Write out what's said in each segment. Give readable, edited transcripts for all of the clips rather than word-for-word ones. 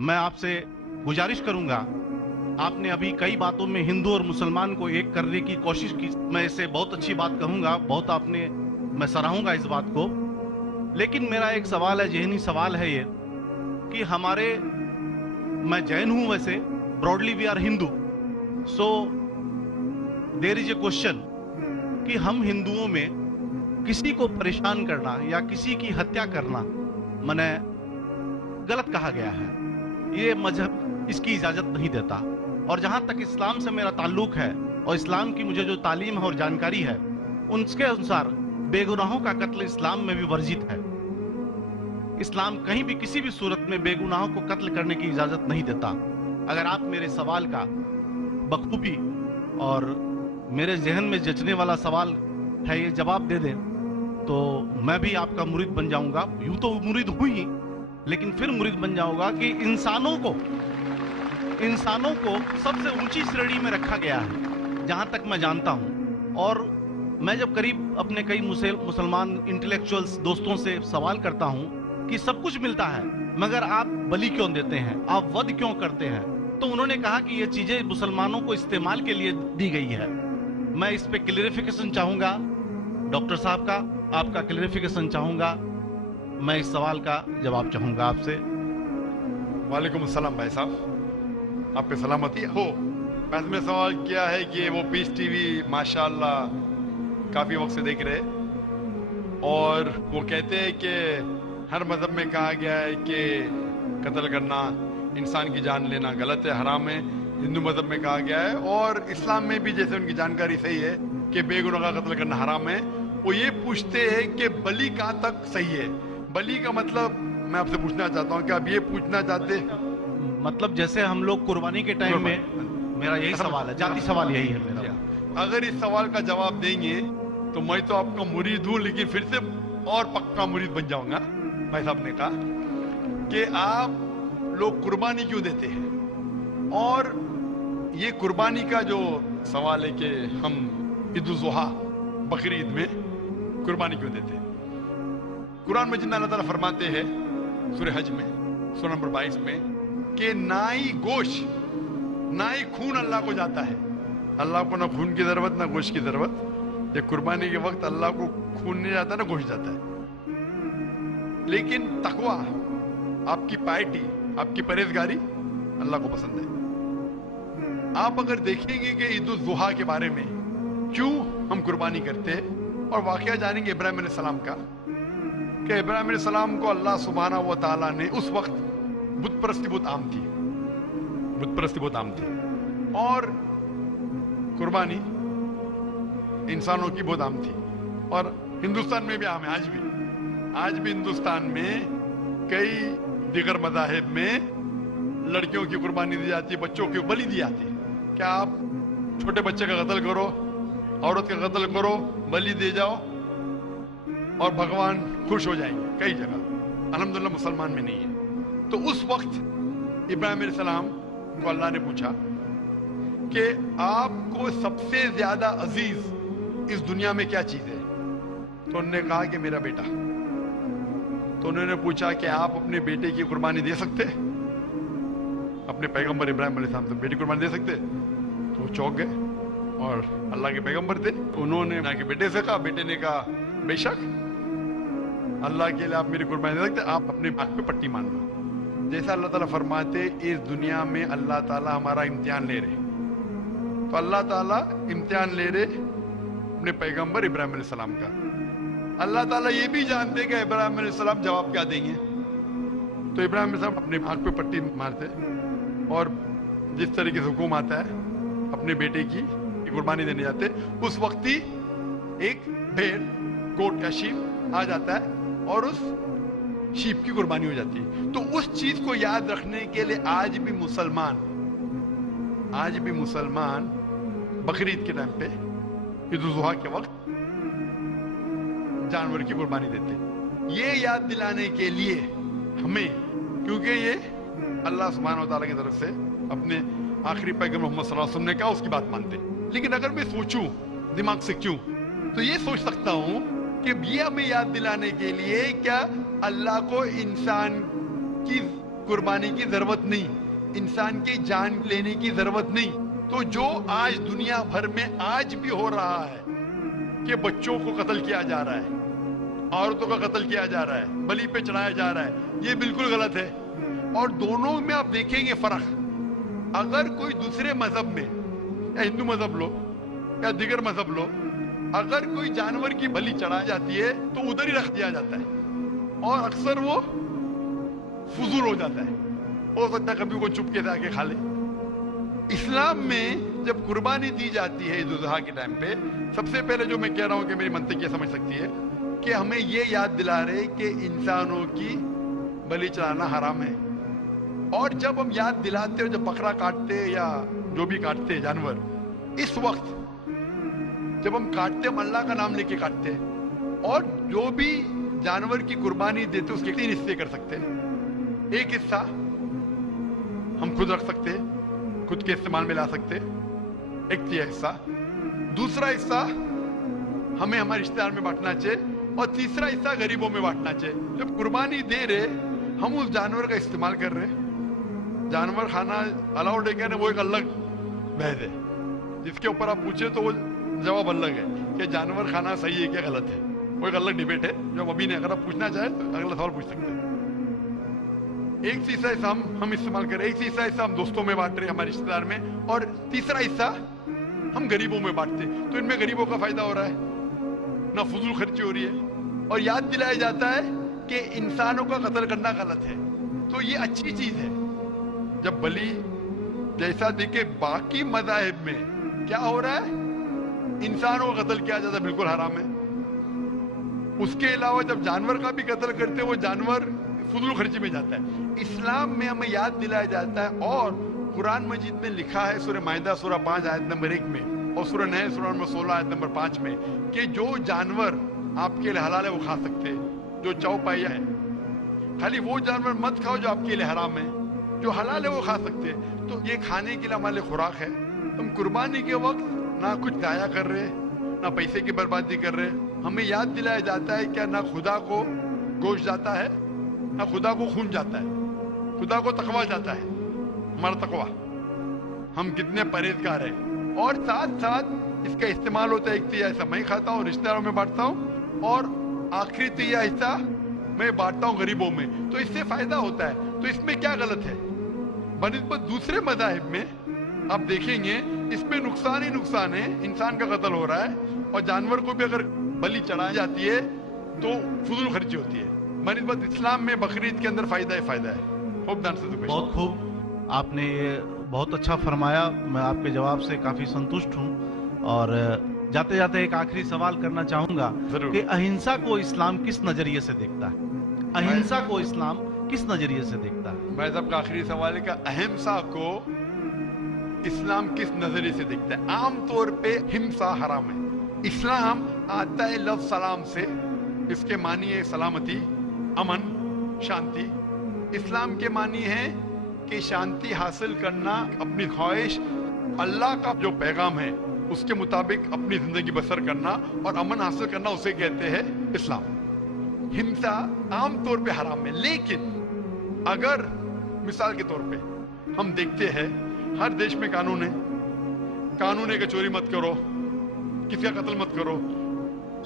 میں آپ سے گزارش کروں گا، آپ نے ابھی کئی باتوں میں ہندو اور مسلمان کو ایک کرنے کی کوشش کی، میں اسے بہت اچھی بات کہوں گا، بہت آپ نے، میں سراہوں گا اس بات کو، لیکن میرا ایک سوال ہے، ذہنی سوال ہے یہ کہ ہمارے، میں جین ہوں ویسے، broadly we are Hindu, so there is a question کہ ہم ہندوؤں میں کسی کو پریشان کرنا یا کسی کی ہتیا کرنا منع، غلط کہا گیا ہے، یہ مذہب اس کی اجازت نہیں دیتا، اور جہاں تک اسلام سے میرا تعلق ہے اور اسلام کی مجھے جو تعلیم ہے اور جانکاری ہے، ان کے انسار بے گناہوں کا قتل اسلام میں بھی ورجت ہے، اسلام کہیں بھی کسی بھی صورت میں بے گناہوں کو قتل کرنے کی اجازت نہیں دیتا۔ اگر آپ میرے سوال کا بخوبی اور میرے ذہن میں جچنے والا سوال ہے یہ جواب دے دیں تو میں بھی آپ کا مرید بن جاؤں گا، یوں تو مرید ہوں ہی، لیکن پھر مرید بن جاؤں گا کہ انسانوں کو سب سے اونچی شریणी میں رکھا گیا ہے جہاں تک میں جانتا ہوں، اور میں جب قریب اپنے کئی مسلمان انٹلیکچوئلز دوستوں سے سوال کرتا ہوں کہ سب کچھ ملتا ہے مگر آپ بلی کیوں دیتے ہیں، آپ ود کیوں کرتے ہیں، تو انہوں نے کہا کہ یہ چیزیں مسلمانوں کو استعمال کے لیے دی گئی ہے۔ میں اس پہ کلیریفیکیشن چاہوں گا ڈاکٹر صاحب کا، آپ کا کلیریفیکیشن چاہوں گا، میں اس سوال کا جواب چاہوں گا آپ سے۔ وعلیکم السلام بھائی صاحب، آپ پہ سلامتی ہو۔ میں نے سوال کیا ہے کہ وہ پیس ٹی وی ماشاءاللہ کافی وقت سے دیکھ رہے، اور وہ کہتے ہیں کہ ہر مذہب میں کہا گیا ہے کہ قتل کرنا، انسان کی جان لینا غلط ہے، حرام ہے، ہندو مذہب میں کہا گیا ہے، اور اسلام میں بھی جیسے ان کی جانکاری صحیح ہے کہ بے گناہ کا قتل کرنا حرام ہے۔ وہ یہ پوچھتے ہیں کہ بلی کہاں تک صحیح ہے؟ بلی کا مطلب میں آپ سے پوچھنا چاہتا ہوں کہ آپ یہ پوچھنا چاہتے ہیں مطلب جیسے ہم لوگ قربانی کے ٹائم میں، میرا یہی سوال ہے، ذاتی سوال یہی ہے میرا۔ اگر اس سوال کا جواب دیں گے تو میں تو آپ کا مرید ہوں، لیکن پھر سے اور پکا مرید بن جاؤں گا۔ بھائی صاحب نے کہا کہ آپ لوگ قربانی کیوں دیتے ہیں، اور یہ قربانی کا جو سوال ہے کہ ہم عید الاضحیٰ بقرعید میں قربانی کیوں دیتے ہیں، قرآن مجید میں اللہ تعالیٰ فرماتے ہیں سورہ حج میں سورہ نمبر 22 میں کہ نہ ہی گوشت نہ ہی خون اللہ کو جاتا ہے، اللہ کو نہ خون کی ضرورت نہ گوشت کی ضرورت، یہ قربانی کے وقت اللہ کو خون نہیں جاتا نہ گوشت جاتا ہے، لیکن تقویٰ، آپ کی پائٹی، آپ کی پرہیزگاری اللہ کو پسند ہے۔ آپ اگر دیکھیں گے کہ عید الاضحیٰ کے بارے میں کیوں ہم قربانی کرتے ہیں، اور واقعہ جانیں گے ابراہیم علیہ السلام کا، کہ ابراہیم علیہ السلام کو اللہ سبحانہ و تعالیٰ نے، اس وقت بت پرستی بہت عام تھی، بت پرستی بہت عام تھی، اور قربانی انسانوں کی بہت عام تھی، اور ہندوستان میں بھی عام ہے، آج بھی ہندوستان میں کئی دیگر مذاہب میں لڑکیوں کی قربانی دی جاتی ہے، بچوں کی بلی دی جاتی ہے۔ کیا آپ چھوٹے بچے کا قتل کرو، عورت کا قتل کرو، بلی دے جاؤ اور بھگوان خوش ہو جائیں گے؟ کئی جگہ، الحمدللہ مسلمان میں نہیں ہے۔ تو اس وقت ابراہیم علیہ السلام کو اللہ نے پوچھا کہ آپ کو سب سے زیادہ عزیز اس دنیا میں کیا چیز ہے؟ تو انہوں نے کہا کہ میرا بیٹا۔ تو انہوں نے پوچھا کہ آپ اپنے بیٹے کی قربانی دے سکتے، اپنے پیغمبر ابراہیم علیہ السلام سے بیٹی قربانی دے سکتے؟ تو وہ چونک گئے، اور اللہ کے پیغمبر تھے، انہوں نے کے بیٹے سے کہا، بیٹے نے کہا بے شک اللہ کے لیے آپ میری قربانی دے سکتے، آپ اپنے ہاتھ پہ پٹی مان لو۔ جیسا اللہ تعالیٰ فرماتے اس دنیا میں اللہ تعالیٰ ہمارا امتحان لے رہے، تو اللہ تعالیٰ امتحان لے رہے اپنے پیغمبر ابراہیم علیہ السلام کا۔ اللہ تعالیٰ یہ بھی جانتے کہ ابراہیم علیہ السلام جواب کیا دیں گے، تو ابراہیم علیہ السلام اپنے آنکھ پہ پٹی مارتے، اور جس طریقے سے حکم آتا ہے اپنے بیٹے کی قربانی دینے جاتے، اس وقت ہی ایک بھیڑ، گوٹ یا شیپ آ جاتا ہے اور اس شیپ کی قربانی ہو جاتی ہے۔ تو اس چیز کو یاد رکھنے کے لیے آج بھی مسلمان بقرعید کے ٹائم پہ، عید الاضحیٰ کے وقت جانور کی قربانی دیتے، یہ یاد دلانے کے لیے ہمیں، کیونکہ یہ اللہ سبحانہ و تعالیٰ کی طرف سے اپنے آخری پیغمبر محمد صلی اللہ علیہ وسلم نے کہا، اس کی بات مانتے۔ لیکن اگر میں سوچوں دماغ سے کیوں، تو یہ سوچ سکتا ہوں کہ یہ ہمیں یاد دلانے کے لیے کیا اللہ کو انسان کی कुर्बानी की जरूरत नहीं, इंसान की जान लेने की जरूरत नहीं। तो जो आज दुनिया भर में आज भी हो रहा है कि बच्चों को कत्ल किया जा रहा है, औरतों का कत्ल किया जा रहा है, बलि पे चढ़ाया जा रहा है, ये बिल्कुल गलत है। और दोनों में आप देखेंगे फर्क। अगर कोई दूसरे मजहब में, या हिंदू मजहब लो या दिगर मजहब लो, अगर कोई जानवर की बलि चढ़ाई जाती है तो उधर ही रख दिया जाता है और अक्सर वो फजूल हो जाता है। हो सकता है कभी कोई चुपके से आके खा ले। इस्लाम में जब कुर्बानी दी जाती है ईद उल अजहा के टाइम पे, सबसे पहले जो मैं कह रहा हूं कि मेरी मंतक ये समझ सकती है कि हमें ये याद दिला रहे कि इंसानों की बलि चढ़ाना हराम है। और जब हम याद दिलाते हैं, जब बकरा काटते हैं या जो भी काटते हैं जानवर, इस वक्त जब हम काटते हैं हम अल्लाह का नाम लेके काटते हैं। और जो भी जानवर की कुर्बानी देते उसके 3 हिस्से कर सकते हैं। एक हिस्सा हम खुद रख सकते हैं, खुद के इस्तेमाल में ला सकते हैं, एक हिस्सा। दूसरा हिस्सा हमें हमारे रिश्तेदार में बांटना चाहिए और तीसरा हिस्सा गरीबों में बांटना चाहिए। जब कुर्बानी दे रहे हम उस जानवर का इस्तेमाल कर रहे, जानवर खाना अलाउड है क्या नहीं, वो एक अलग बहस है जिसके ऊपर आप पूछे तो वो जवाब अलग है कि जानवर खाना सही है क्या गलत है, वो एक अलग डिबेट है जो अभी नहीं। अगर आप पूछना चाहे तो अगला सवाल पूछ सकते हैं। एक हिस्सा हम इस्तेमाल कर रहे, एक हिस्सा हम दोस्तों में बांट रहे हमारे रिश्तेदार में, और तीसरा हिस्सा हम गरीबों में बांटते। तो इनमें गरीबों का फायदा हो रहा है, ना फजूल खर्ची हो रही है, और याद दिलाया जाता है कि इंसानों का कत्ल करना गलत है। तो ये अच्छी चीज है। जब बलि जैसा देखे बाकी मज़ाहिब में क्या हो रहा है, इंसानों का कत्ल किया जाता है, बिल्कुल हराम है। उसके अलावा जब जानवर का भी कत्ल करते हैं वो जानवर फजूल खर्ची में जाता है। इस्लाम में हमें याद दिलाया जाता है, और कुरान मजीद में लिखा है सूरह माइदा सूरह 5 आयत नंबर 1 में और सूरह नहल सूरह नंबर 16 आयत नंबर 5 में कि जो जानवर आपके लिए हलाल है वो खा सकते हैं, जो चौपाइया है। खाली वो जानवर मत खाओ जो आपके लिए हराम है, जो हलाल है वो खा सकते हैं। तो ये खाने के लिए हमारे खुराक है। हम कुर्बानी के वक्त ना कुछ जाया कर रहे, ना पैसे की बर्बादी कर रहे। हमें याद दिलाया जाता है क्या ना खुदा को गोश्त जाता है, ना खुदा को खून जाता है, खुदा को तकवा जाता है। हमारा तकवा, हम कितने परहेजगार हैं। और साथ साथ इसका इस्तेमाल होता है, एक तिया हिस्सा मैं खाता हूँ, रिश्तेदारों में बांटता हूँ, और आखिरी तिया हिस्सा मैं बांटता हूँ गरीबों में। तो इससे फायदा होता है। तो इसमें क्या गलत है? बनिस्बत दूसरे मज़ाहिब में आप देखेंगे इसमें नुकसान ही नुकसान है। इंसान का कत्ल हो रहा है, और जानवर को भी अगर बलि चढ़ाई जाती है तो फजूल खर्ची होती है। बनिस्बत इस्लाम में बकरीद के अंदर फायदा ही फायदा है। खूब दान से बहुत खूब, आपने ये बहुत अच्छा फरमाया। मैं आपके जवाब से काफी संतुष्ट हूँ। और जाते जाते एक आखिरी सवाल करना चाहूंगा कि अहिंसा को इस्लाम किस नजरिए से देखता है? अहिंसा को इस्लाम किस नजरिए से देखता है? भाई साहब का आखिरी सवाल है कि अहिंसा को इस्लाम किस नजरिए से देखता है? आमतौर पे हिंसा हराम है। इस्लाम आता है लफ्ज सलाम से, इसके मानी है सलामती, अमन, शांति। इस्लाम के मानी है कि शांति हासिल करना, अपनी ख्वाहिश, अल्लाह का जो पैगाम है उसके मुताबिक अपनी जिंदगी बसर करना और अमन हासिल करना, उसे कहते हैं इस्लाम। हिंसा आमतौर पे हराम है। लेकिन अगर मिसाल के तौर पे हम देखते हैं हर देश में कानून है कि चोरी मत करो, किसी का कत्ल मत करो।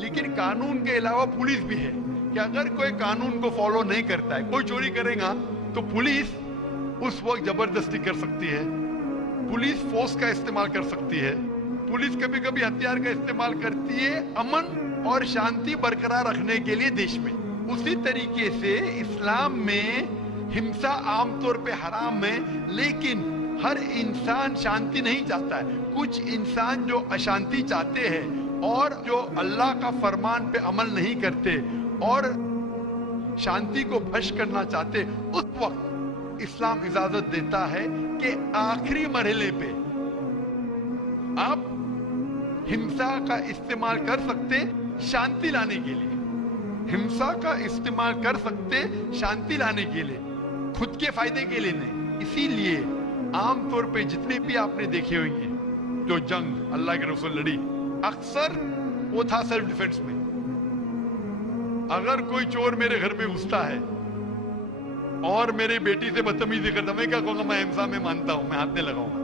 लेकिन कानून के अलावा पुलिस भी है कि अगर कोई कानून को फॉलो नहीं करता है, कोई चोरी करेगा तो पुलिस उस वक्त जबरदस्ती कर सकती है, पुलिस फोर्स का इस्तेमाल कर सकती है, पुलिस कभी कभी हथियार का इस्तेमाल करती है अमन और शांति बरकरार रखने के लिए देश में। उसी तरीके से इस्लाम में हिंसा आमतौर पे हराम है, लेकिन हर इंसान शांति नहीं चाहता है। कुछ इंसान जो अशांति चाहते हैं और जो अल्लाह का फरमान पे अमल नहीं करते और शांति को भ्रष्ट करना चाहते, उस वक्त इस्लाम इजाजत देता है कि आखिरी मरहले पे आप हिंसा का इस्तेमाल कर सकते शांति लाने के लिए, हिंसा का इस्तेमाल कर सकते शांति लाने के लिए, खुद के फायदे के लिए नहीं। इसीलिए आमतौर पे जितने भी आपने देखे होंगे जो जंग अल्लाह के रसूल लड़ी, अक्सर वो था सेल्फ डिफेंस में। अगर कोई चोर मेरे घर में घुसता है और मेरी बेटी से बदतमीजी करता, मैं क्या कहूंगा? मैं अहिंसा में मानता हूं, मैं हाथ नहीं लगाऊंगा।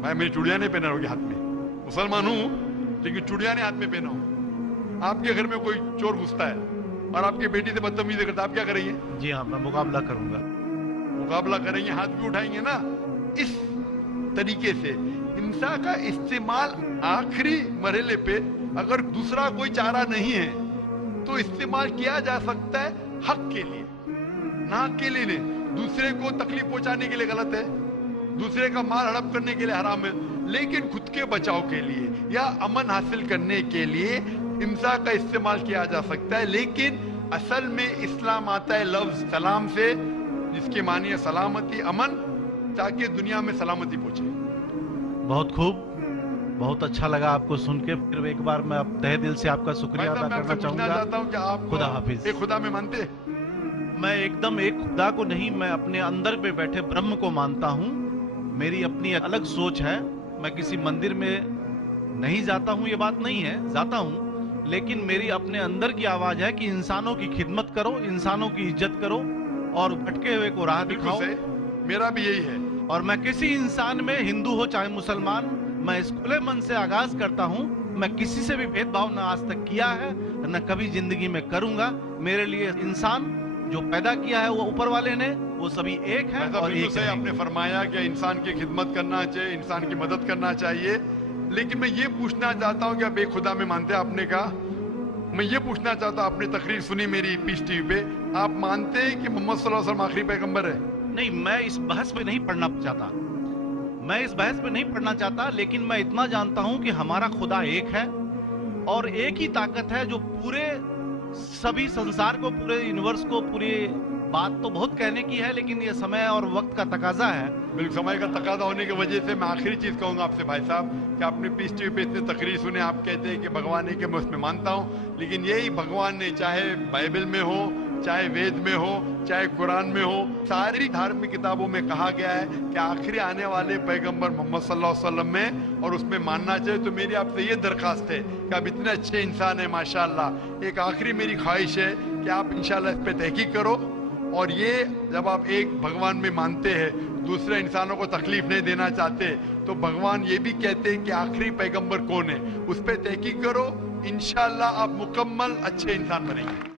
मैं मेरी चूड़ियां नहीं पहना होगी हाथ में, मुसलमान हूं लेकिन चूड़ियां नहीं हाथ में पहना हूं। आपके घर में कोई चोर घुसता है और आपकी बेटी से बदतमीजी करता, आप क्या करेंगे? जी हाँ, मैं मुकाबला करूंगा। मुकाबला करेंगे, हाथ भी उठाएंगे ना। इस तरीके से हिंसा का इस्तेमाल आखिरी मरहले पे, अगर दूसरा कोई चारा नहीं है तो इस्तेमाल किया जा सकता है हक के लिए, ना के लिए नहीं। दूसरे को तकलीफ पहुंचाने के लिए गलत है, दूसरे का माल हड़प करने के लिए हराम है, लेकिन खुद के बचाव के लिए या अमन हासिल करने के लिए हिंसा का इस्तेमाल किया जा सकता है। लेकिन असल में इस्लाम आता है लफ्ज सलाम से, जिसके मानी है सलामती, अमन, ताकि दुनिया में सलामती पहुंचे। बहुत खूब, बहुत अच्छा लगा आपको सुन के। फिर एक बार मैं तहे दिल से आपका शुक्रिया अदा करना चाहता चाहूंगा। हूं कि आप खुदा हाफिज। एक खुदा में मानते हैं? मैं एकदम एक खुदा को नहीं, मैं अपने अंदर पे बैठे ब्रह्म को मानता हूँ। मेरी अपनी अलग सोच है। मैं किसी मंदिर में नहीं जाता हूँ, ये बात नहीं है, जाता हूँ, लेकिन मेरी अपने अंदर की आवाज है कि इंसानों की खिदमत करो, इंसानों की इज्जत करो और भटके हुए को राह बिल्कुल दिखाओ। सही, मेरा भी यही है। और मैं किसी इंसान में, हिंदू हो चाहे मुसलमान, मैं इस खुले मन से आगाज करता हूँ। मैं किसी से भी भेदभाव ना आज तक किया है, न कभी जिंदगी में करूंगा। मेरे लिए इंसान जो पैदा किया है वो ऊपर वाले ने, वो सभी एक है और एक से रहेंगे। आपने फरमाया कि इंसान की खिदमत करना चाहिए, इंसान की मदद करना चाहिए, लेकिन मैं ये पूछना चाहता हूँ कि आप एक खुदा में मानते हैं? आपने कहा, मैं ये पूछना चाहता हूँ, आपने तकरीर सुनी मेरी पीस टीवी पे, आप मानते हैं कि मोहम्मद सल्लल्लाहु अलैहि वसल्लम आखिरी पैगंबर है? नहीं, मैं इस बहस में नहीं पढ़ना चाहता, मैं इस बहस में नहीं पढ़ना चाहता, लेकिन मैं इतना जानता हूं कि हमारा खुदा एक है और एक ही ताकत है जो पूरे सभी संसार को, पूरे यूनिवर्स को, पूरी बात तो बहुत कहने की है, लेकिन ये समय और वक्त का तकाजा है। बिल्कुल, समय का तकाजा होने की वजह से मैं आखिरी चीज कहूंगा आपसे भाई साहब कि आपने पीस टीवी पे इतने तकरीर सुने, आप कहते हैं कि भगवान है, कि मैं उसमें मानता हूं, लेकिन यही भगवान ने, चाहे बाइबल में हो, चाहे वेद में हो, चाहे कुरान में हो, सारी धार्मिक किताबों में कहा गया है कि आखिरी आने वाले पैगंबर मोहम्मद सल्लल्लाहु अलैहि वसल्लम में, और उसमें मानना चाहिए। तो मेरी आपसे ये दरखास्त है कि आप इतने अच्छे इंसान हैं माशाल्लाह, एक आखिरी मेरी ख्वाहिश है कि आप इंशाल्लाह इस पे तहकीक करो, और ये जब आप एक भगवान में मानते हैं, दूसरे इंसानों को तकलीफ नहीं देना चाहते, तो भगवान ये भी कहते हैं कि आखिरी पैगंबर कौन है, उस पे तहकीक करो, इंशाल्लाह आप मुकम्मल अच्छे इंसान बनेंगे।